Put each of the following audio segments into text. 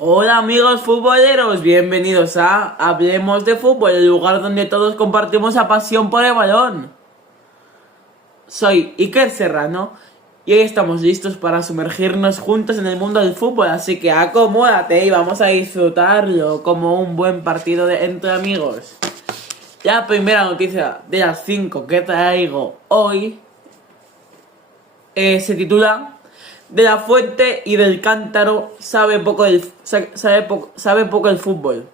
Hola amigos futboleros, bienvenidos a Hablemos de Fútbol, el lugar donde todos compartimos la pasión por el balón. Soy Iker Serrano y hoy estamos listos para sumergirnos juntos en el mundo del fútbol, así que acomódate y vamos a disfrutarlo como un buen partido entre amigos. La primera noticia de las 5 que traigo hoy se titula De la Fuente y del Cántaro sabe poco el fútbol.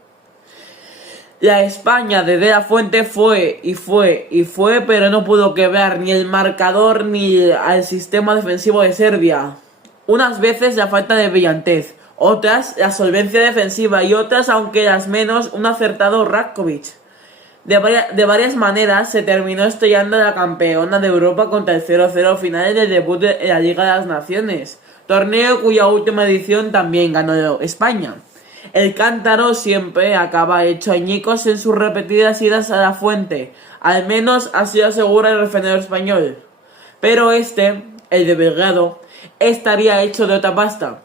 La España de la Fuente fue, pero no pudo quebrar ni el marcador ni al sistema defensivo de Serbia. Unas veces la falta de brillantez, otras la solvencia defensiva y otras, aunque las menos, un acertado Ratkovic. De varias maneras se terminó estrellando la campeona de Europa contra el 0-0 final del debut de la Liga de las Naciones, torneo cuya última edición también ganó España. El cántaro siempre acaba hecho añicos en sus repetidas idas a la fuente, al menos así lo asegura el refranero español. Pero el de Belgrado, estaría hecho de otra pasta.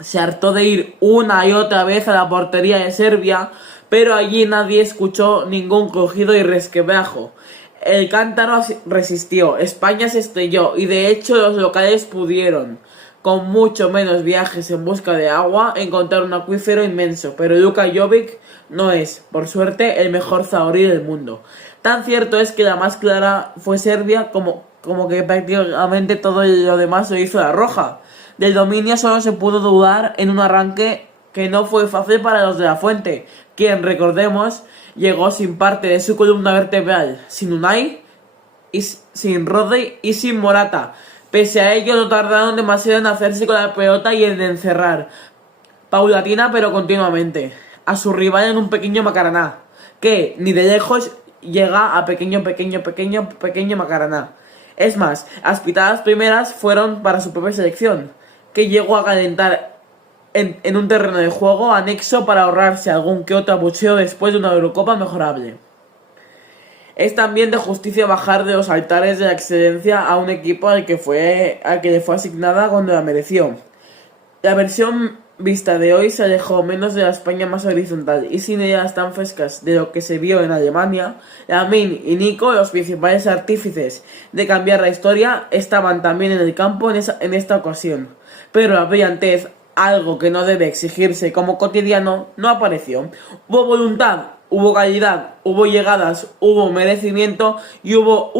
Se hartó de ir una y otra vez a la portería de Serbia, pero allí nadie escuchó ningún crujido y resquebrajo. El cántaro resistió, España se estrelló y de hecho los locales pudieron, con mucho menos viajes en busca de agua, encontrar un acuífero inmenso, pero Luka Jovic no es, por suerte, el mejor zahorí del mundo. Tan cierto es que la más clara fue Serbia como que prácticamente todo lo demás lo hizo la roja. Del dominio solo se pudo dudar en un arranque que no fue fácil para los de la Fuente, quien, recordemos, llegó sin parte de su columna vertebral, sin Unai, sin Rodri y sin Morata. Pese a ello, no tardaron demasiado en hacerse con la pelota y en encerrar, paulatina pero continuamente, a su rival en un pequeño Macaraná, que ni de lejos llega a pequeño Macaraná. Es más, las pitadas primeras fueron para su propia selección, que llegó a calentar en un terreno de juego anexo para ahorrarse algún que otro abucheo después de una Eurocopa mejorable. Es también de justicia bajar de los altares de la excelencia a un equipo al que le fue asignada cuando la mereció. La versión vista de hoy se alejó menos de la España más horizontal y sin ideas tan frescas de lo que se vio en Alemania. Lamine y Nico, los principales artífices de cambiar la historia, estaban también en el campo en esta ocasión, pero la brillantez, algo que no debe exigirse como cotidiano, no apareció. Hubo voluntad, hubo calidad, hubo llegadas, hubo merecimiento y hubo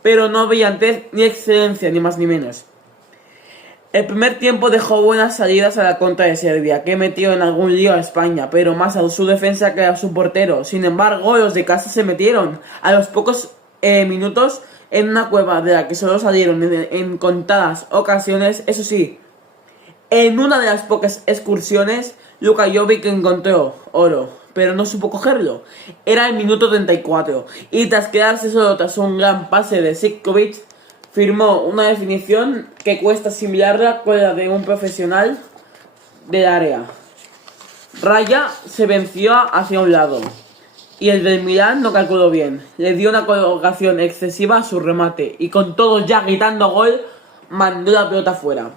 pero no brillantez ni excelencia, ni más ni menos. El primer tiempo dejó buenas salidas a la contra de Serbia, que metió en algún lío a España, pero más a su defensa que a su portero. Sin embargo, los de casa se metieron a los pocos minutos en una cueva de la que solo salieron en contadas ocasiones. Eso sí, en una de las pocas excursiones, Luka Jovic encontró oro, pero no supo cogerlo. Era el minuto 34, y tras quedarse solo tras un gran pase de Sivkovic, firmó una definición que cuesta asimilarla con la de un profesional del área. Raya se venció hacia un lado, y el del Milán no calculó bien. Le dio una colocación excesiva a su remate, y con todos ya gritando gol, mandó la pelota fuera.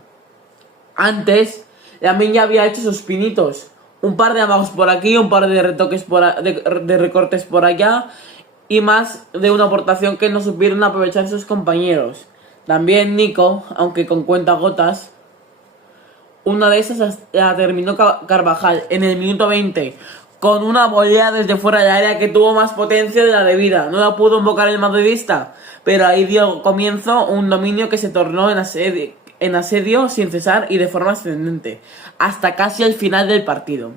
Antes, Lamine ya había hecho sus pinitos. Un par de amagos por aquí, un par de retoques de recortes por allá y más de una aportación que no supieron aprovechar sus compañeros. También Nico, aunque con cuentagotas, una de esas la terminó Carvajal en el minuto 20, con una volea desde fuera del área que tuvo más potencia de la debida. No la pudo invocar el madridista, pero ahí dio comienzo un dominio que se tornó en asedio sin cesar y de forma ascendente, hasta casi el final del partido.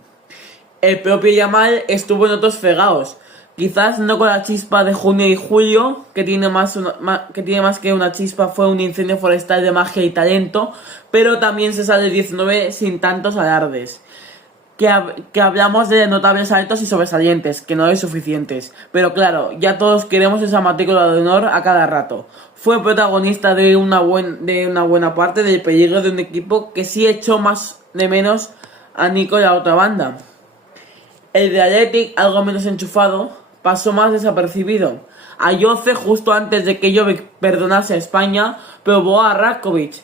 El propio Yamal estuvo en otros fregados, quizás no con la chispa de junio y julio, que tiene más que una chispa, fue un incendio forestal de magia y talento, pero también se sale el 19 sin tantos alardes. Que hablamos de notables altos y sobresalientes, que no es suficientes, pero claro, ya todos queremos esa matrícula de honor a cada rato. Fue protagonista de una buena parte del peligro de un equipo que sí echó más de menos a Nico y la otra banda. El de Athletic, algo menos enchufado, pasó más desapercibido. A Jose, justo antes de que Jovic perdonase a España, probó a Ratkovic,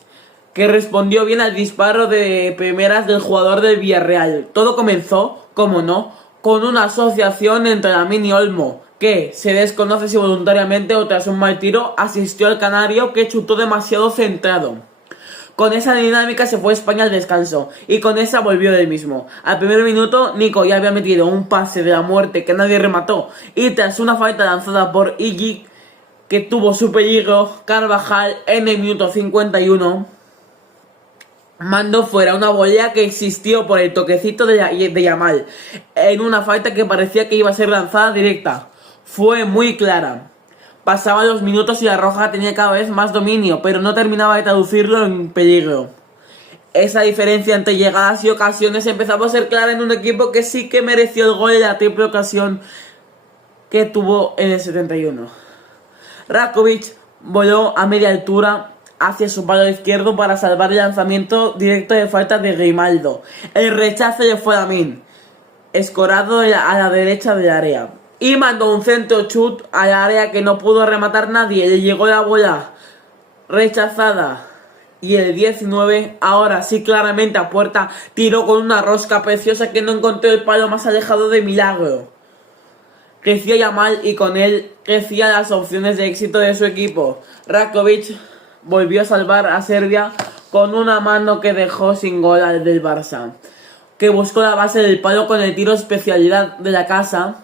que respondió bien al disparo de primeras del jugador del Villarreal. Todo comenzó, como no, con una asociación entre Lamine y Olmo, que se desconoce si voluntariamente o tras un mal tiro asistió al canario, que chutó demasiado centrado. Con esa dinámica se fue España al descanso, y con esa volvió del mismo. Al primer minuto, Nico ya había metido un pase de la muerte que nadie remató, y tras una falta lanzada por Iggy, que tuvo su peligro, Carvajal en el minuto 51 mandó fuera una volea que existió por el toquecito de Yamal, en una falta que parecía que iba a ser lanzada directa. Fue muy clara. Pasaban los minutos y la roja tenía cada vez más dominio, pero no terminaba de traducirlo en peligro. Esa diferencia entre llegadas y ocasiones empezaba a ser clara en un equipo que sí que mereció el gol de la triple ocasión que tuvo en el 71. Rakovic voló a media altura hacia su palo izquierdo para salvar el lanzamiento directo de falta de Grimaldo. El rechazo le fue a Lamine, escorado a la derecha del área, y mandó un centro chut al área que no pudo rematar nadie. Le llegó la bola rechazada y el 19, ahora sí claramente a puerta, tiró con una rosca preciosa que no encontró el palo más alejado de milagro. Crecía Yamal y con él crecían las opciones de éxito de su equipo. Rakovic volvió a salvar a Serbia con una mano que dejó sin gol al del Barça, que buscó la base del palo con el tiro especialidad de la casa,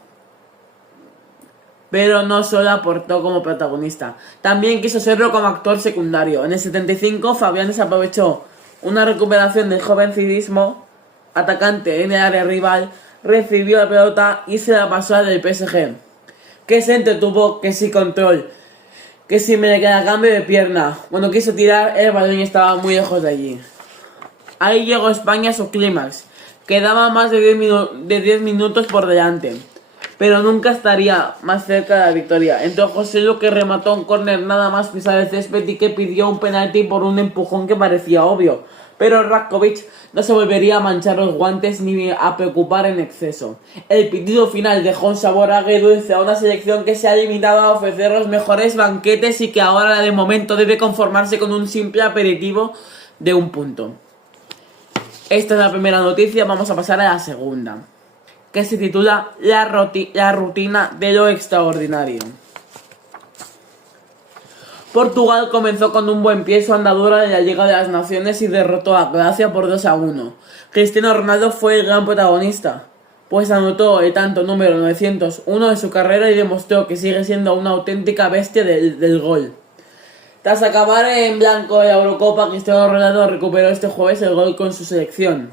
pero no solo aportó como protagonista, también quiso serlo como actor secundario. En el 75, Fabián desaprovechó una recuperación del joven cidismo, atacante en el área rival, recibió la pelota y se la pasó al del PSG, que se entretuvo, que sí control, que sí me le queda cambio de pierna. Cuando quiso tirar, el balón estaba muy lejos de allí. Ahí llegó España a su clímax. Quedaba más de 10 minutos por delante, pero nunca estaría más cerca de la victoria. Entró José Lu, que remató un córner nada más pisar el césped y que pidió un penalti por un empujón que parecía obvio. Pero Rakovic no se volvería a manchar los guantes ni a preocupar en exceso. El pitido final dejó un sabor agridulce a una selección que se ha limitado a ofrecer los mejores banquetes y que ahora de momento debe conformarse con un simple aperitivo de un punto. Esta es la primera noticia, vamos a pasar a la segunda, que se titula La rutina de lo extraordinario. Portugal comenzó con un buen pie su andadura de la Liga de las Naciones y derrotó a Croacia por 2-1. Cristiano Ronaldo fue el gran protagonista, pues anotó el tanto número 901 de su carrera y demostró que sigue siendo una auténtica bestia del gol. Tras acabar en blanco en la Eurocopa, Cristiano Ronaldo recuperó este jueves el gol con su selección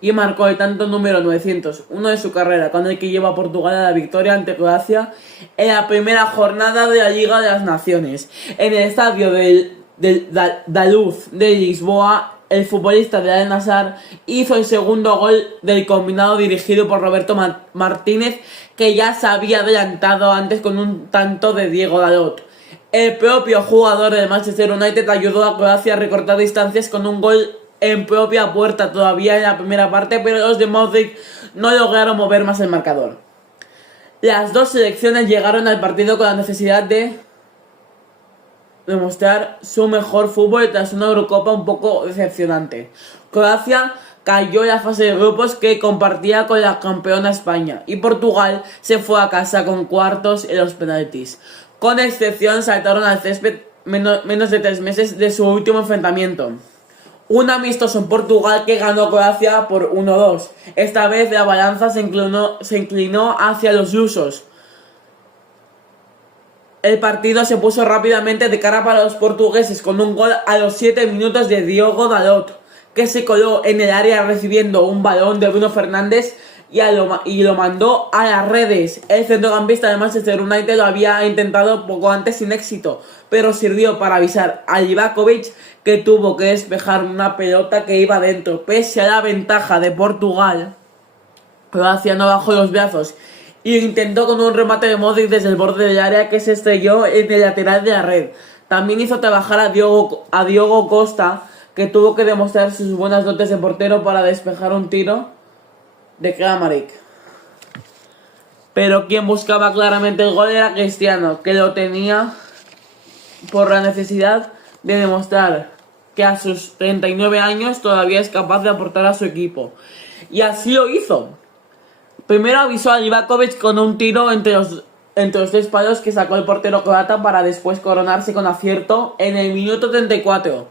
y marcó el tanto número 901 de su carrera, con el que lleva a Portugal a la victoria ante Croacia en la primera jornada de la Liga de las Naciones. En el estadio da Luz de Lisboa, el futbolista de Al-Nassr hizo el segundo gol del combinado dirigido por Roberto Martínez, que ya se había adelantado antes con un tanto de Diego Dalot. El propio jugador del Manchester United ayudó a Croacia a recortar distancias con un gol en propia puerta todavía en la primera parte, pero los de Modric no lograron mover más el marcador. Las dos selecciones llegaron al partido con la necesidad de demostrar su mejor fútbol tras una Eurocopa un poco decepcionante. Croacia cayó en la fase de grupos que compartía con la campeona España, y Portugal se fue a casa con cuartos en los penaltis. Con excepción, saltaron al césped menos de 3 meses de su último enfrentamiento. Un amistoso en Portugal que ganó Croacia por 1-2. Esta vez la balanza se inclinó hacia los lusos. El partido se puso rápidamente de cara para los portugueses con un gol a los 7 minutos de Diogo Dalot, que se coló en el área recibiendo un balón de Bruno Fernández y lo mandó a las redes. El centrocampista de Manchester United lo había intentado poco antes sin éxito, pero sirvió para avisar a Livakovic, que tuvo que despejar una pelota que iba dentro. Pese a la ventaja de Portugal, Croacia no bajó los brazos y intentó con un remate de Modric desde el borde del área, que se estrelló en el lateral de la red. También hizo trabajar a Diogo Costa, que tuvo que demostrar sus buenas dotes de portero para despejar un tiro de Kramaric. Pero quien buscaba claramente el gol era Cristiano, que lo tenía por la necesidad de demostrar que a sus 39 años todavía es capaz de aportar a su equipo. Y así lo hizo. Primero avisó a Livakovic con un tiro entre los 3 palos que sacó el portero croata para después coronarse con acierto en el minuto 34.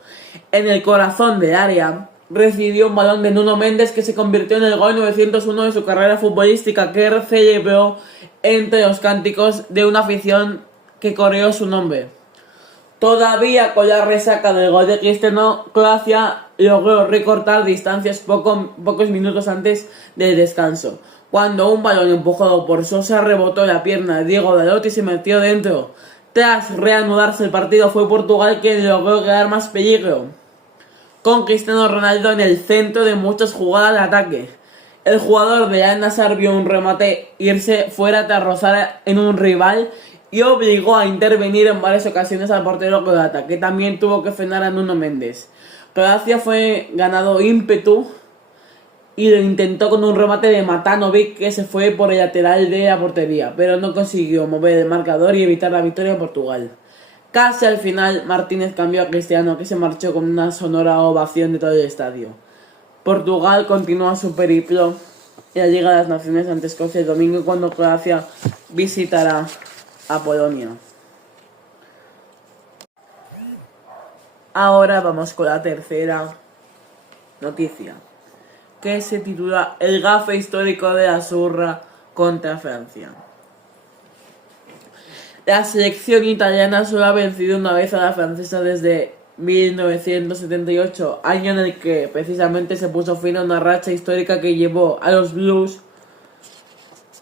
En el corazón del área recibió un balón de Nuno Mendes que se convirtió en el gol 901 de su carrera futbolística, que celebró entre los cánticos de una afición que coreó su nombre. Todavía con la resaca del gol de Cristiano, Croacia logró recortar distancias pocos minutos antes del descanso, cuando un balón empujado por Sosa rebotó en la pierna de Diego Dalot y se metió dentro. Tras reanudarse el partido, fue Portugal quien logró crear más peligro, con Cristiano Ronaldo en el centro de muchas jugadas de ataque. El jugador de Al-Nassr vio un remate irse fuera tras rozar en un rival y obligó a intervenir en varias ocasiones al portero croata, que también tuvo que frenar a Nuno Mendes. Croacia fue ganado ímpetu y lo intentó con un remate de Matanovic que se fue por el lateral de la portería, pero no consiguió mover el marcador y evitar la victoria de Portugal. Casi al final, Martínez cambió a Cristiano, que se marchó con una sonora ovación de todo el estadio. Portugal continúa su periplo en la Liga de las Naciones ante Escocia el domingo, cuando Croacia visitará a Polonia. Ahora vamos con la tercera noticia, que se titula El gafe histórico de la Azzurra contra Francia. La selección italiana solo ha vencido una vez a la francesa desde 1978, año en el que precisamente se puso fin a una racha histórica que llevó a los Blues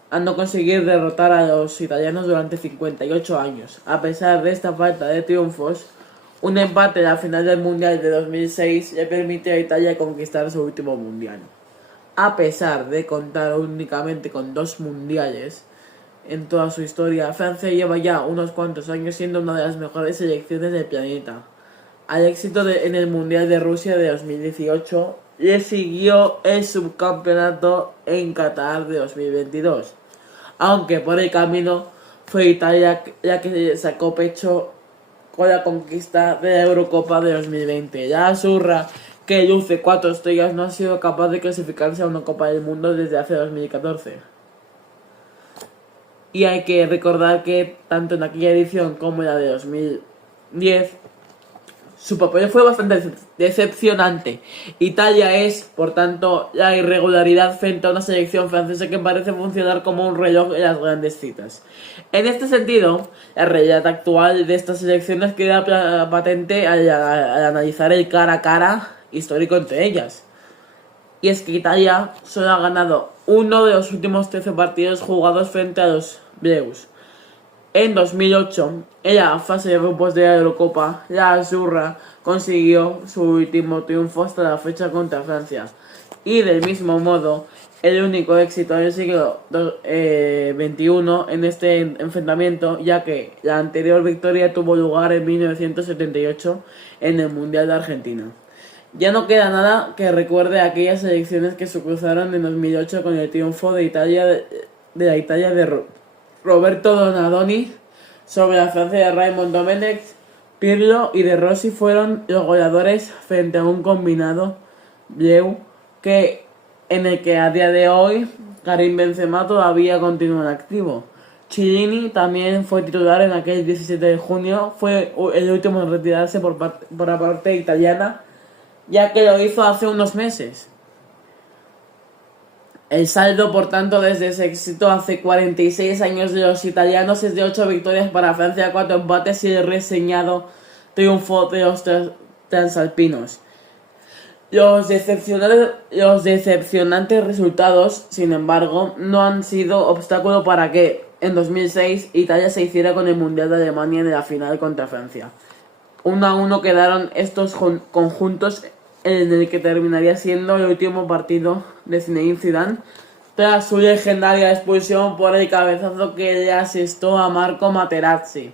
a no conseguir derrotar a los italianos durante 58 años. A pesar de esta falta de triunfos, un empate en la final del Mundial de 2006 le permitió a Italia conquistar su último Mundial. A pesar de contar únicamente con 2 mundiales en toda su historia, Francia lleva ya unos cuantos años siendo una de las mejores selecciones del planeta. Al éxito en el Mundial de Rusia de 2018 le siguió el subcampeonato en Qatar de 2022, aunque por el camino fue Italia la que sacó pecho con la conquista de la Eurocopa de 2020. La Azzurra, que luce 4 estrellas, no ha sido capaz de clasificarse a una Copa del Mundo desde hace 2014. Y hay que recordar que tanto en aquella edición como en la de 2010, su papel fue bastante decepcionante. Italia es, por tanto, la irregularidad frente a una selección francesa que parece funcionar como un reloj en las grandes citas. En este sentido, la realidad actual de estas selecciones queda patente al analizar el cara a cara histórico entre ellas. Y es que Italia solo ha ganado uno de los últimos 13 partidos jugados frente a los Blues. En 2008, en la fase de grupos de la Eurocopa, la Azzurra consiguió su último triunfo hasta la fecha contra Francia. Y del mismo modo, el único éxito del siglo XXI en este enfrentamiento, ya que la anterior victoria tuvo lugar en 1978 en el Mundial de Argentina. Ya no queda nada que recuerde a aquellas elecciones que se cruzaron en 2008 con el triunfo de la Italia de Roberto Donadoni sobre la Francia de Raymond Domenech. Pirlo y De Rossi fueron los goleadores frente a un combinado Bleu en el que a día de hoy Karim Benzema todavía continúa en activo. Chiellini también fue titular en aquel 17 de junio, fue el último en retirarse por la parte italiana, ya que lo hizo hace unos meses. El saldo, por tanto, desde ese éxito hace 46 años de los italianos es de 8 victorias para Francia, 4 empates y el reseñado triunfo de los transalpinos. Los decepcionantes resultados, sin embargo, no han sido obstáculo para que, en 2006, Italia se hiciera con el Mundial de Alemania en la final contra Francia. 1-1 quedaron estos conjuntos, en el que terminaría siendo el último partido de Zinedine Zidane tras su legendaria expulsión por el cabezazo que le asestó a Marco Materazzi.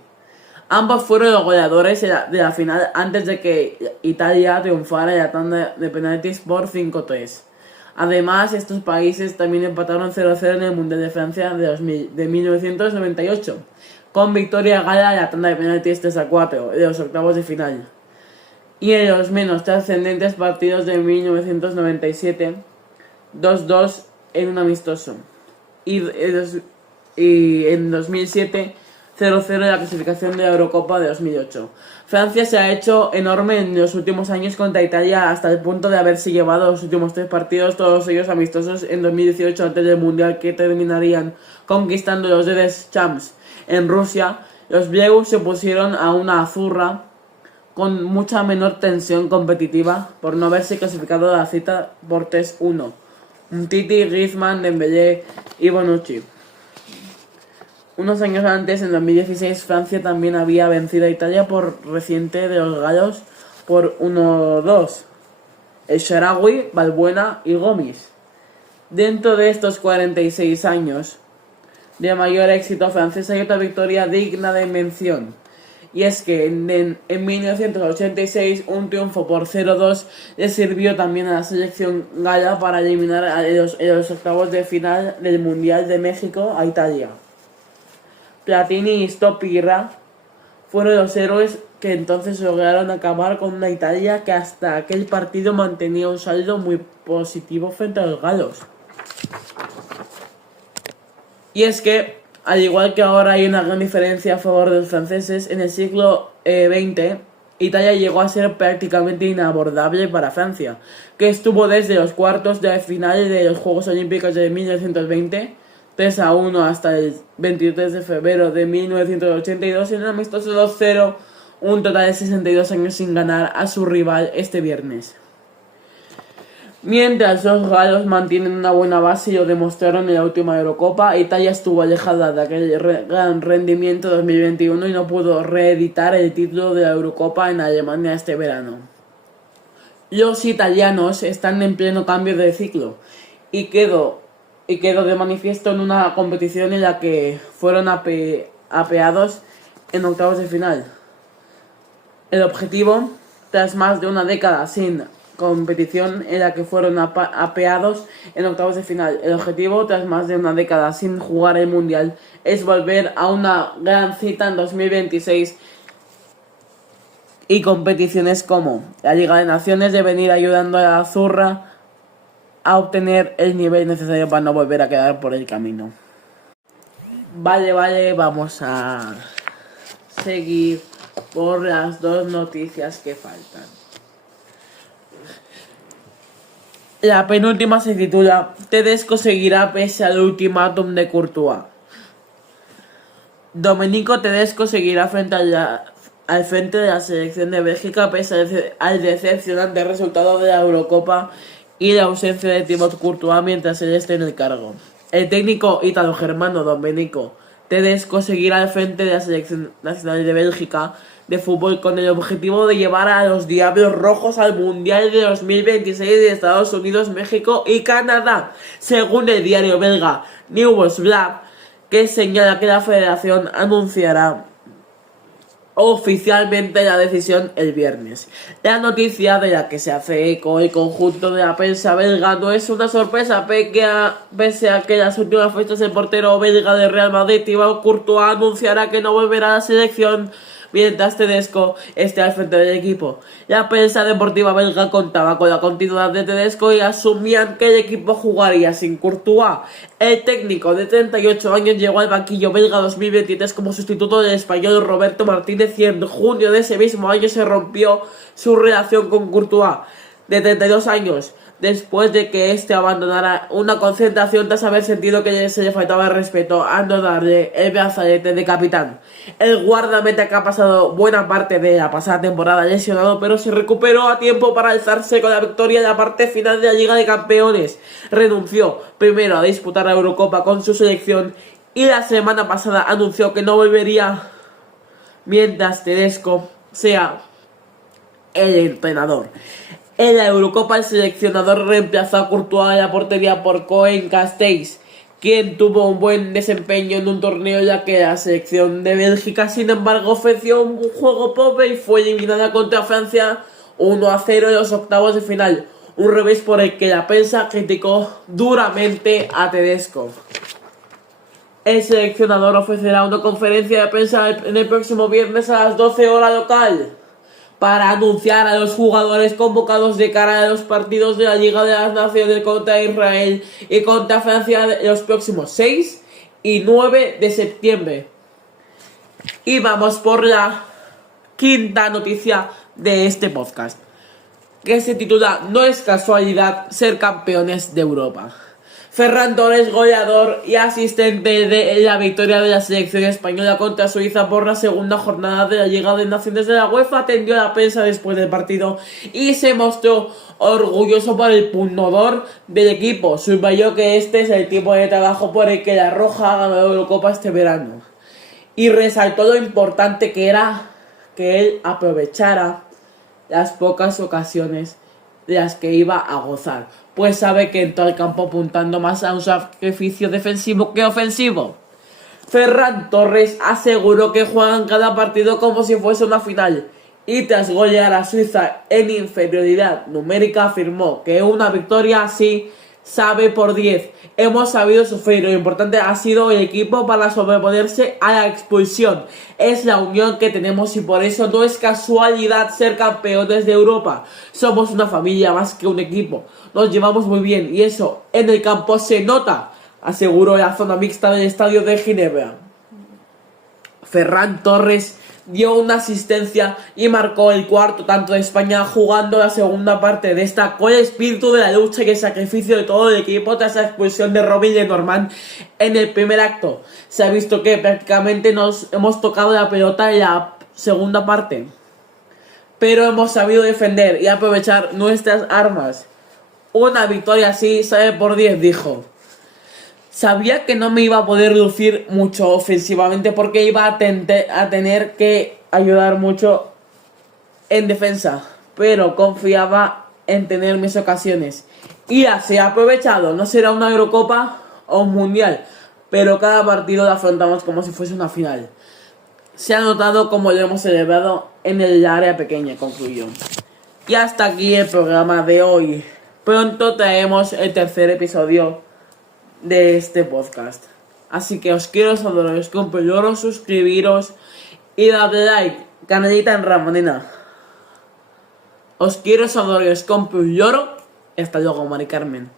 Ambos fueron los goleadores de la final antes de que Italia triunfara en la tanda de penaltis por 5-3. Además, estos países también empataron 0-0 en el Mundial de Francia de 1998, con victoria gala en la tanda de penaltis 3-4 de los octavos de final. Y en los menos trascendentes partidos de 1997, 2-2 en un amistoso. Y en 2007, 0-0 en la clasificación de la Eurocopa de 2008. Francia se ha hecho enorme en los últimos años contra Italia hasta el punto de haberse llevado los últimos 3 partidos, todos ellos amistosos, en 2018 antes del Mundial, que terminarían conquistando los Champs en Rusia. Los Bleus se pusieron a una azurra con mucha menor tensión competitiva por no haberse clasificado a la cita por 3-1. Titi, Griezmann, Dembélé y Bonucci. Unos años antes, en 2016, Francia también había vencido a Italia por reciente de los galos por 1-2. El Shaarawy, Balbuena y Gomis. Dentro de estos 46 años de mayor éxito francés hay otra victoria digna de mención. Y es que en 1986 un triunfo por 0-2 le sirvió también a la selección gala para eliminar en los octavos de final del Mundial de México a Italia. Platini y Stopira fueron los héroes que entonces lograron acabar con una Italia que hasta aquel partido mantenía un saldo muy positivo frente a los galos. Y es que, al igual que ahora hay una gran diferencia a favor de los franceses, en el siglo XX Italia llegó a ser prácticamente inabordable para Francia, que estuvo desde los cuartos de final de los Juegos Olímpicos de 1920, 3-1 hasta el 23 de febrero de 1982 en el amistoso 2-0, un total de 62 años sin ganar a su rival este viernes. Mientras los galos mantienen una buena base y lo demostraron en la última Eurocopa, Italia estuvo alejada de aquel gran rendimiento 2021 y no pudo reeditar el título de la Eurocopa en Alemania este verano. Los italianos están en pleno cambio de ciclo y quedó de manifiesto en una competición en la que fueron apeados en octavos de final. El objetivo, tras más de una década sin competición en la que fueron apeados en octavos de final. El objetivo, tras más de una década sin jugar el Mundial, es volver a una gran cita en 2026 y competiciones como la Liga de Naciones deben ir ayudando a la Azurra a obtener el nivel necesario para no volver a quedar por el camino. Vale, vamos a seguir por las dos noticias que faltan. La penúltima se titula Tedesco seguirá pese al ultimátum de Courtois. Domenico Tedesco seguirá al frente de la selección de Bélgica pese al decepcionante resultado de la Eurocopa y la ausencia de Thibaut Courtois mientras él esté en el cargo. El técnico ítalo-germano Domenico Tedesco seguirá al frente de la selección nacional de Bélgica de fútbol con el objetivo de llevar a los Diablos Rojos al Mundial de 2026 de Estados Unidos, México y Canadá, según el diario belga Nieuwsblad, que señala que la federación anunciará oficialmente la decisión el viernes. La noticia de la que se hace eco el conjunto de la prensa belga no es una sorpresa, pese a que en las últimas fechas el portero belga de Real Madrid, Thibaut Courtois, anunciará que no volverá a la selección mientras Tedesco esté al frente del equipo. La prensa deportiva belga contaba con la continuidad de Tedesco y asumían que el equipo jugaría sin Courtois. El técnico de 38 años llegó al banquillo belga 2023 como sustituto del español Roberto Martínez y en junio de ese mismo año se rompió su relación con Courtois, de 32 años, después de que éste abandonara una concentración tras haber sentido que se le faltaba el respeto al no darle el brazalete de capitán. El guardameta que ha pasado buena parte de la pasada temporada lesionado, pero se recuperó a tiempo para alzarse con la victoria en la parte final de la Liga de Campeones. Renunció primero a disputar la Eurocopa con su selección y la semana pasada anunció que no volvería mientras Tedesco sea el entrenador. En la Eurocopa el seleccionador reemplazó a Courtois en la portería por Koen Castells, quien tuvo un buen desempeño en un torneo ya que la selección de Bélgica sin embargo ofreció un juego pobre y fue eliminada contra Francia 1-0 en los octavos de final, un revés por el que la prensa criticó duramente a Tedesco. El seleccionador ofrecerá una conferencia de prensa en el próximo viernes a las 12 horas local para anunciar a los jugadores convocados de cara a los partidos de la Liga de las Naciones contra Israel y contra Francia los próximos 6 y 9 de septiembre. Y vamos por la quinta noticia de este podcast, que se titula "No es casualidad ser campeones de Europa". Ferran Torres, goleador y asistente de la victoria de la selección española contra Suiza por la segunda jornada de la Liga de Naciones de la UEFA, atendió a la prensa después del partido y se mostró orgulloso por el pundonor del equipo. Subrayó que este es el tipo de trabajo por el que la Roja ha ganado la Eurocopa este verano y resaltó lo importante que era que él aprovechara las pocas ocasiones de las que iba a gozar, pues sabe que entró al campo apuntando más a un sacrificio defensivo que ofensivo. Ferran Torres aseguró que juegan cada partido como si fuese una final y tras golear a Suiza en inferioridad numérica afirmó que una victoria así sabe por 10. Hemos sabido sufrir, lo importante ha sido el equipo para sobreponerse a la expulsión. Es la unión que tenemos y por eso no es casualidad ser campeones de Europa. Somos una familia más que un equipo. Nos llevamos muy bien y eso en el campo se nota, aseguró la zona mixta del estadio de Ginebra. Ferran Torres dio una asistencia y marcó el cuarto tanto de España, jugando la segunda parte. Destacó el espíritu de la lucha y el sacrificio de todo el equipo tras la expulsión de Robin Lenormand en el primer acto. Se ha visto que prácticamente nos hemos tocado la pelota en la segunda parte, pero hemos sabido defender y aprovechar nuestras armas. Una victoria así sabe por 10, dijo. Sabía que no me iba a poder lucir mucho ofensivamente porque iba a tener que ayudar mucho en defensa, pero confiaba en tener mis ocasiones. Y así he aprovechado. No será una Eurocopa o un Mundial, pero cada partido lo afrontamos como si fuese una final. Se ha notado como lo hemos celebrado en el área pequeña, concluyó. Y hasta aquí el programa de hoy. Pronto traemos el tercer episodio de este podcast. Así que os quiero saludar, os compro lloro, suscribiros y darle like, canelita en Ramonena. Os quiero saludar, os compro lloro. Hasta luego, Mari Carmen.